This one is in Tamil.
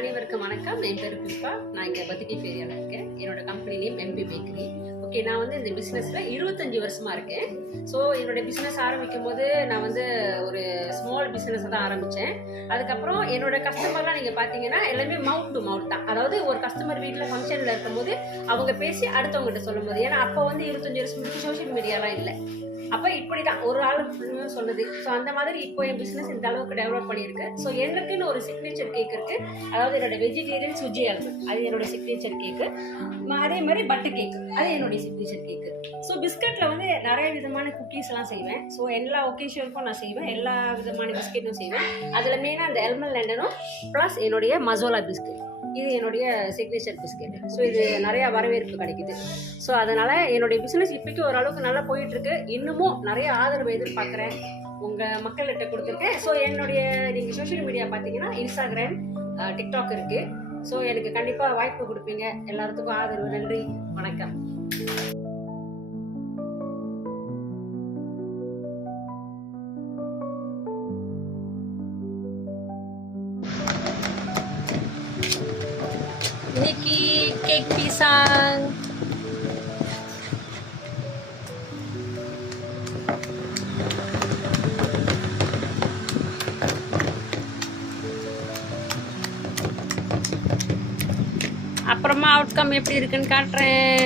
அனைவருக்கும் வணக்கம். என் பேர் புஷ்பா. நான் இங்கே பத்திகை ஏரியாவில் இருக்கேன். என்னோட company name MP bakery. Okay, நான் வந்து இந்த பிஸ்னஸில் 25 வருஷமாக இருக்கேன். ஸோ என்னோட பிஸ்னஸ் ஆரம்பிக்கும் போது நான் வந்து ஒரு ஸ்மால் பிஸ்னஸை தான் ஆரம்பித்தேன். அதுக்கப்புறம் என்னோட கஸ்டமர்லாம் நீங்கள் பார்த்தீங்கன்னா எல்லாமே மவுத் டு மவுத் தான். அதாவது ஒரு கஸ்டமர் வீட்டில் ஃபங்க்ஷனில் இருக்கும்போது அவங்க பேசி அடுத்தவங்ககிட்ட சொல்லும் போது, ஏன்னா அப்போ வந்து 25 வருஷம் முன்னாடி சோஷியல் மீடியாலாம் இல்லை. அப்போ இப்படி தான் ஒரு ஆள் சொன்னது. ஸோ அந்த மாதிரி இப்போ என் பிஸ்னஸ் இந்த அளவுக்கு டெவலப் பண்ணியிருக்கு. ஸோ எனக்குன்னு ஒரு சிக்னேச்சர் கேக் இருக்குது. அதாவது என்னோட வெஜிடேரியன் சுஜி அல்மண்ட், அது என்னோட சிக்னேச்சர் கேக்கு. அதே மாதிரி பட்டர் கேக்கு, அது என்னுடைய சிக்னேச்சர் கேக்கு. ஸோ பிஸ்கட்டில் வந்து நிறைய விதமான குக்கீஸ்லாம் செய்வேன். ஸோ எல்லா ஒகேஷனுக்கும் நான் செய்வேன், எல்லா விதமான பிஸ்கெட்டும் செய்வேன். அதில் மெயினாக அந்த எல்மண்ட் லண்டனும் ப்ளஸ் என்னுடைய மசோலா பிஸ்கெட், இது என்னுடைய சிக்னேச்சர் பிஸ்கெட். ஸோ இது நிறையா வரவேற்பு கிடைக்குது. ஸோ அதனால் என்னுடைய பிஸ்னஸ் இப்போக்கி ஓரளவுக்கு நல்லா போயிட்டுருக்கு. இன்னமும் நிறைய ஆதரவு எதிர்பார்க்குறேன், உங்கள் மக்கள்கிட்ட கொடுத்துருக்கேன். ஸோ என்னுடைய நீங்கள் சோஷியல் மீடியா பார்த்தீங்கன்னா இன்ஸ்டாகிராம், டிக்டாக் இருக்குது. ஸோ எனக்கு கண்டிப்பாக வாய்ப்பு கொடுப்பீங்க. எல்லாத்துக்கும் ஆதரவு. நன்றி, வணக்கம். இன்னைக்கு கேக் பீஸாங். அப்புறமா அவுட்கம் எப்படி இருக்குன்னு காட்டுறேன்.